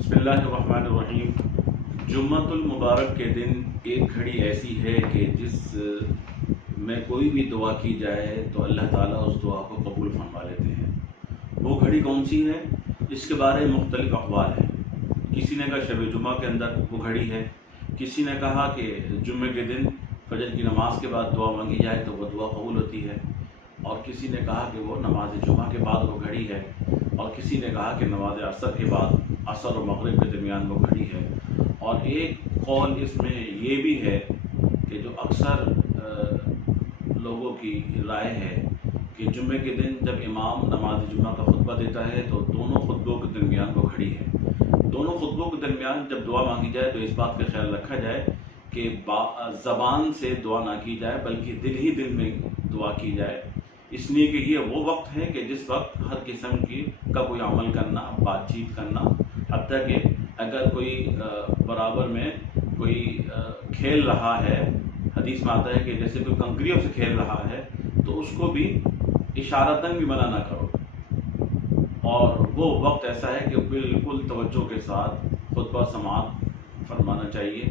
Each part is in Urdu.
بسم اللہ الرحمن الرحیم۔ جمعۃ المبارک کے دن ایک گھڑی ایسی ہے کہ جس میں کوئی بھی دعا کی جائے تو اللہ تعالیٰ اس دعا کو قبول فرما لیتے ہیں۔ وہ گھڑی کون سی ہے؟ اس کے بارے میں مختلف اقوال ہیں۔ کسی نے کہا شب جمعہ کے اندر وہ گھڑی ہے، کسی نے کہا کہ جمعے کے دن فجر کی نماز کے بعد دعا مانگی جائے تو وہ دعا قبول ہوتی ہے، اور کسی نے کہا کہ وہ نماز جمعہ کے بعد وہ گھڑی ہے، اور کسی نے کہا کہ نماز عصر کے بعد عصر اور مغرب کے درمیان وہ گھڑی ہے۔ اور ایک قول اس میں یہ بھی ہے کہ جو اکثر لوگوں کی رائے ہے کہ جمعے کے دن جب امام نماز جمعہ کا خطبہ دیتا ہے تو دونوں خطبوں کے درمیان وہ گھڑی ہے۔ دونوں خطبوں کے درمیان جب دعا مانگی جائے تو اس بات کا خیال رکھا جائے کہ زبان سے دعا نہ کی جائے بلکہ دل ہی دل میں دعا کی جائے، اس لیے کہ یہ وہ وقت ہے کہ جس وقت ہر قسم کا کوئی عمل کرنا، بات چیت کرنا، حتیٰ کہ اگر کوئی برابر میں کوئی کھیل رہا ہے، حدیث میں آتا ہے کہ جیسے کوئی کنکریوں سے کھیل رہا ہے تو اس کو بھی اشارتاً بھی منع نہ کرو، اور وہ وقت ایسا ہے کہ بالکل توجہ کے ساتھ خطبہ سماعت فرمانا چاہیے،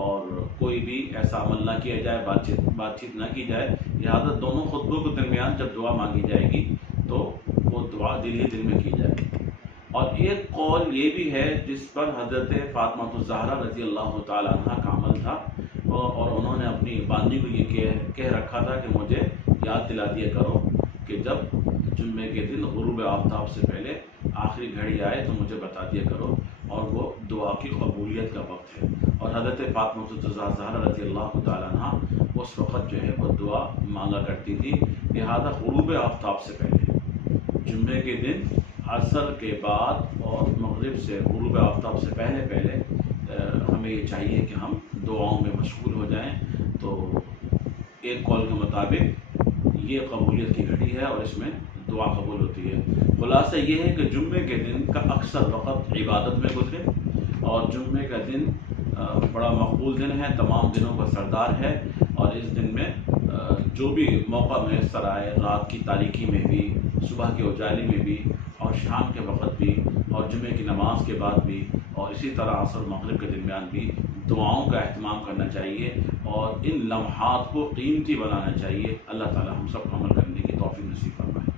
اور کوئی بھی ایسا عمل نہ کیا جائے، بات چیت نہ کی جائے۔ لہٰذا دونوں خطبوں کے درمیان جب دعا مانگی جائے گی تو وہ دعا دل ہی دل میں کی جائے۔ اور ایک قول یہ بھی ہے جس پر حضرت فاطمہ الزہرا رضی اللہ تعالیٰ عنہ کا عمل تھا، اور انہوں نے اپنی بانجی کو یہ کہہ رکھا تھا کہ مجھے یاد دلا دیا کرو کہ جب جمعے کے دن غروب آفتاب سے پہلے آخری گھڑی آئے تو مجھے بتا دیا کرو، اور وہ دعا کی قبولیت کا وقت ہے۔ اور حضرت فاطمہ الزہرا رضی اللہ تعالیٰ عنہ اس وقت جو ہے وہ دعا مانگا کرتی تھی۔ لہذا غروب آفتاب سے پہلے جمعے کے دن عصر کے بعد اور مغرب سے غروب آفتاب سے پہلے ہمیں یہ چاہیے کہ ہم دعاؤں میں مشغول ہو جائیں۔ تو ایک قول کے مطابق یہ قبولیت کی گھڑی ہے اور اس میں دعا قبول ہوتی ہے۔ خلاصہ یہ ہے کہ جمعے کے دن کا اکثر وقت عبادت میں گزرے، اور جمعے کا دن بڑا مقبول دن ہے، تمام دنوں کا سردار ہے، اور اس دن میں جو بھی موقع میسر آئے، رات کی تاریکی میں بھی، صبح کے اجالے میں بھی، اور شام کے وقت بھی، اور جمعے کی نماز کے بعد بھی، اور اسی طرح عصر مغرب کے درمیان بھی دعاؤں کا اہتمام کرنا چاہیے، اور ان لمحات کو قیمتی بنانا چاہیے۔ اللہ تعالی ہم سب کو عمل کرنے کی توفیق نصیب فرمائے۔